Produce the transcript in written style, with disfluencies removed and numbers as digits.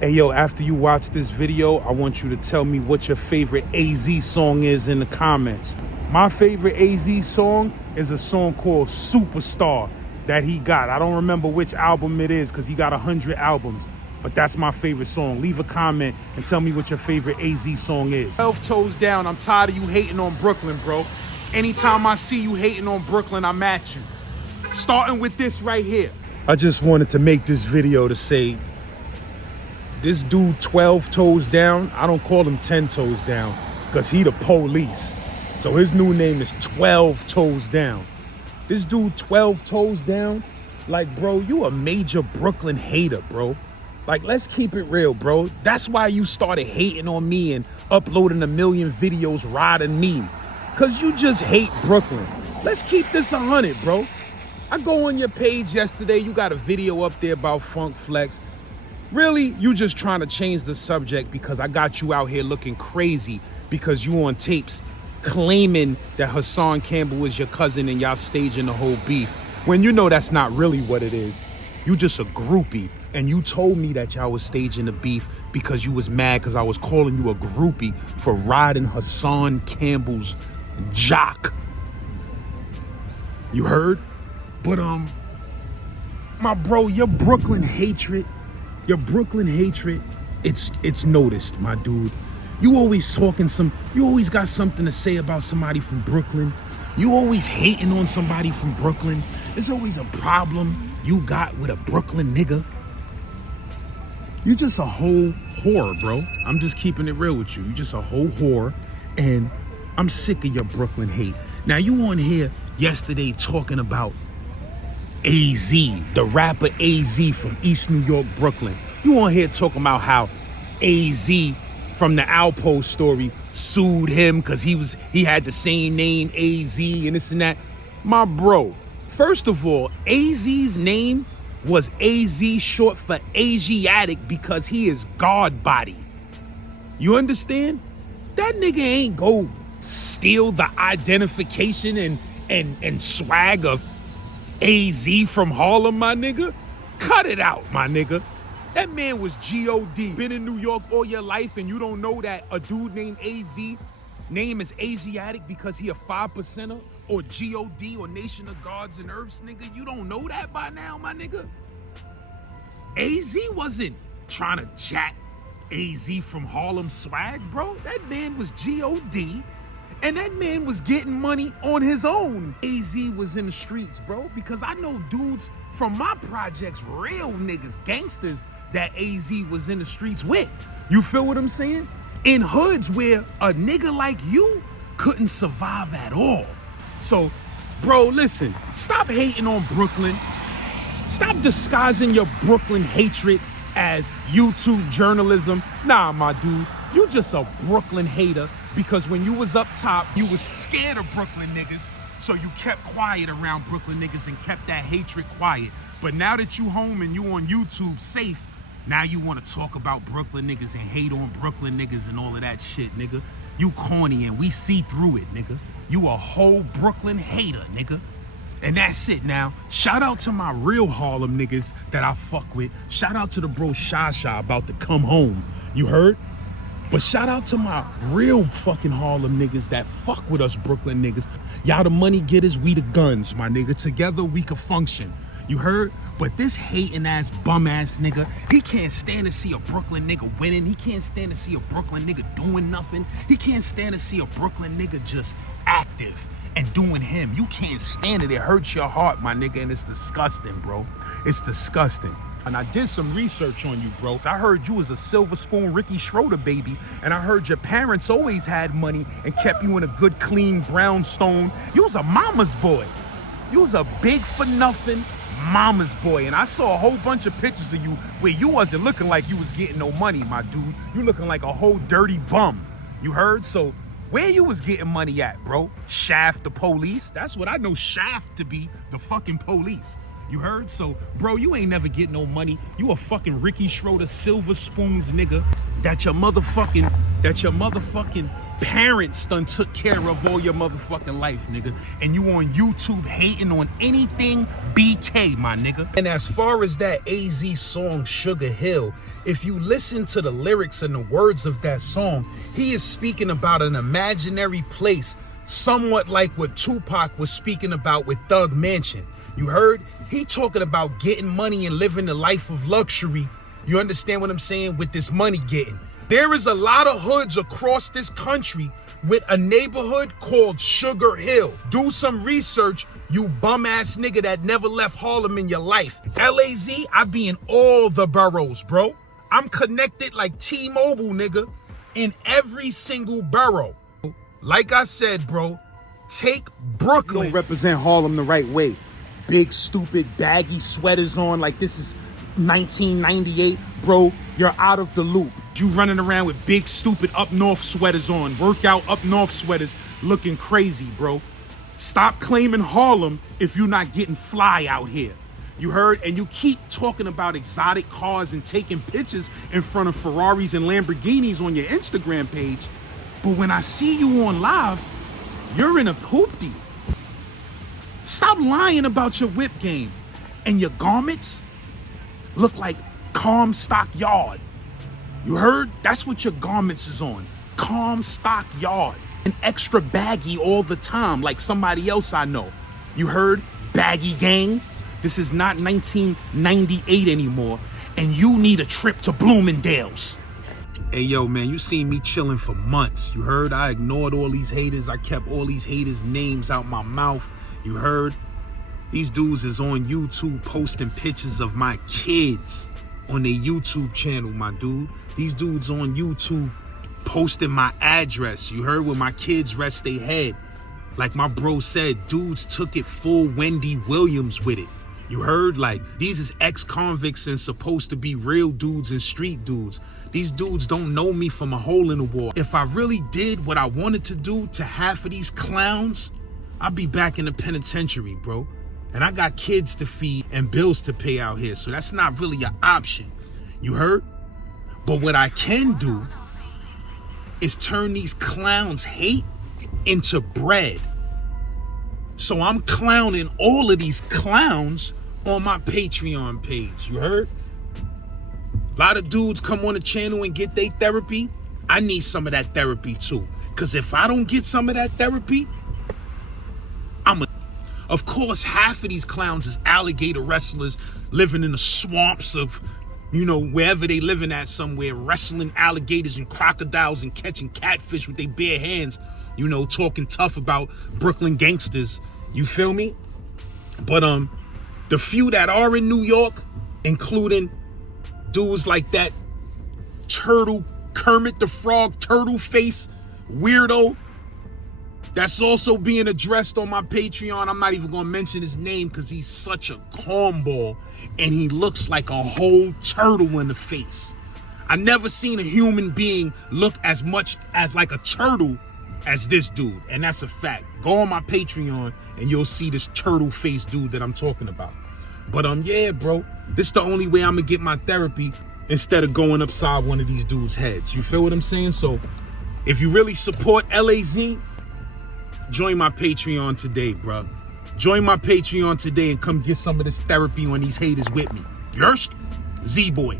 Hey yo, after you watch this video, I want you to tell me what your favorite AZ song is in the comments. My favorite AZ song is a song called Superstar that he got. I don't remember which album it is because he got 100 albums, but that's my favorite song. Leave a comment and tell me what your favorite AZ song is. 12 toes down, I'm tired of you hating on Brooklyn, bro. Anytime I see you hating on Brooklyn, I'm at you. Starting with this right here. I just wanted to make this video to say, this dude 12 toes down, I don't call him 10 toes down because he the police. So his new name is 12 toes down. This dude 12 toes down, like, bro, you a major Brooklyn hater, bro. Like, let's keep it real, bro. That's why you started hating on me and uploading a million videos riding me. Because you just hate Brooklyn. Let's keep this 100, bro. I go on your page yesterday, you got a video up there about Funk Flex. Really, you just trying to change the subject because I got you out here looking crazy because you on tapes claiming that Hassan Campbell is your cousin and y'all staging the whole beef. When you know that's not really what it is. You just a groupie. And you told me that y'all was staging the beef because you was mad because I was calling you a groupie for riding Hassan Campbell's jock. You heard? But, my bro, your Brooklyn hatred, it's noticed, my dude. You always you always got something to say about somebody from Brooklyn. You always hating on somebody from Brooklyn. There's always a problem you got with a Brooklyn nigga. You just a whole whore, bro. I'm just keeping it real with you. You just a whole whore, and I'm sick of your Brooklyn hate. Now, you on here yesterday talking about AZ, the rapper AZ from East New York, Brooklyn. You on here talking about how AZ from the Alpo story sued him because he had the same name, AZ, and this and that. My bro, first of all, AZ's name was AZ, short for Asiatic, because he is God body. You understand? That nigga ain't go steal the identification and swag of AZ from Harlem, my nigga. Cut it out, my nigga. That man was G.O.D. Been in New York all your life and you don't know that a dude named AZ name is Asiatic because he a 5%er or G.O.D. or Nation of Gods and Earths, nigga? You don't know that by now, my nigga? AZ wasn't trying to jack AZ from Harlem swag, bro. That man was G.O.D. and that man was getting money on his own. AZ was in the streets, bro, because I know dudes from my projects, real niggas, gangsters, that AZ was in the streets with. You feel what I'm saying? In hoods where a nigga like you couldn't survive at all. So, bro, listen, stop hating on Brooklyn. Stop disguising your Brooklyn hatred as YouTube journalism. Nah, my dude, you just a Brooklyn hater because when you was up top, you was scared of Brooklyn niggas, so you kept quiet around Brooklyn niggas and kept that hatred quiet. But now that you home and you on YouTube safe, now you want to talk about Brooklyn niggas and hate on Brooklyn niggas and all of that shit, nigga. You corny and we see through it, nigga. You a whole Brooklyn hater, nigga. And that's it now. Shout out to my real Harlem niggas that I fuck with. Shout out to the bro Shasha about to come home. You heard? But shout out to my real fucking Harlem niggas that fuck with us Brooklyn niggas. Y'all the money getters, we the guns, my nigga. Together we can function. You heard? But this hating ass, bum ass nigga, he can't stand to see a Brooklyn nigga winning. He can't stand to see a Brooklyn nigga doing nothing. He can't stand to see a Brooklyn nigga just active and doing him. You can't stand it. It hurts your heart, my nigga, and it's disgusting, bro. It's disgusting. And I did some research on you, bro. I heard you was a Silver Spoon Ricky Schroeder baby, and I heard your parents always had money and kept you in a good, clean brownstone. You was a mama's boy. You was a big for nothing mama's boy, and I saw a whole bunch of pictures of you where you wasn't looking like you was getting no money, my dude. You looking like a whole dirty bum. You heard? So where you was getting money at, bro? Shaft the police? That's what I know Shaft to be, the fucking police. You heard? So, bro, you ain't never get no money. You a fucking Ricky Schroeder Silver Spoons nigga that your motherfucking that your motherfucking parents done took care of all your motherfucking life, nigga. And you on YouTube hating on anything BK, my nigga. And as far as that AZ song, Sugar Hill, if you listen to the lyrics and the words of that song, he is speaking about an imaginary place, somewhat like what Tupac was speaking about with Thug Mansion. You heard? He talking about getting money and living the life of luxury. You understand what I'm saying? With this money getting. There is a lot of hoods across this country with a neighborhood called Sugar Hill. Do some research, you bum ass nigga that never left Harlem in your life. LAZ, I be in all the boroughs, bro. I'm connected like T-Mobile, nigga, in every single borough. Like I said, bro, take Brooklyn. You don't represent Harlem the right way. Big, stupid, baggy sweaters on like this is 1998, bro. You're out of the loop. You running around with big, stupid up north sweaters on, workout up north sweaters, looking crazy, bro. Stop claiming Harlem if you're not getting fly out here. You heard? And you keep talking about exotic cars and taking pictures in front of Ferraris and Lamborghinis on your Instagram page. But when I see you on live, you're in a hoopty. Stop lying about your whip game. And your garments look like Calm Stock Yard. You heard? That's what your garments is on. Calm Stock Yard. And extra baggy all the time, like somebody else I know. You heard? Baggy gang. This is not 1998 anymore. And you need a trip to Bloomingdale's. Hey, yo, man, you seen me chilling for months. You heard? I ignored all these haters. I kept all these haters' names out my mouth. You heard? These dudes is on YouTube posting pictures of my kids on their YouTube channel, my dude. These dudes on YouTube posting my address. You heard? Where my kids rest their head. Like my bro said, dudes took it full Wendy Williams with it. You heard? Like, these is ex-convicts and supposed to be real dudes and street dudes. These dudes don't know me from a hole in the wall. If I really did what I wanted to do to half of these clowns, I'd be back in the penitentiary, bro. And I got kids to feed and bills to pay out here, so that's not really an option. You heard? But what I can do is turn these clowns' hate into bread. So I'm clowning all of these clowns on my Patreon page. You heard? A lot of dudes come on the channel and get their therapy. I need some of that therapy too. Because if I don't get some of that therapy, Of course, half of these clowns is alligator wrestlers living in the swamps of, you know, wherever they living at somewhere, wrestling alligators and crocodiles and catching catfish with their bare hands, you know, talking tough about Brooklyn gangsters. You feel me? But the few that are in New York, including dudes like that turtle, Kermit the Frog, turtle face weirdo, that's also being addressed on my Patreon. I'm not even gonna mention his name because he's such a cornball and he looks like a whole turtle in the face. I never seen a human being look as much as like a turtle as this dude, and that's a fact. Go on my Patreon and you'll see this turtle face dude that I'm talking about. But yeah, bro, this is the only way I'm gonna get my therapy instead of going upside one of these dudes' heads. You feel what I'm saying? So if you really support LAZ, join my Patreon today, bro. Join my Patreon today and come get some of this therapy on these haters with me. Yerst, Z-Boy.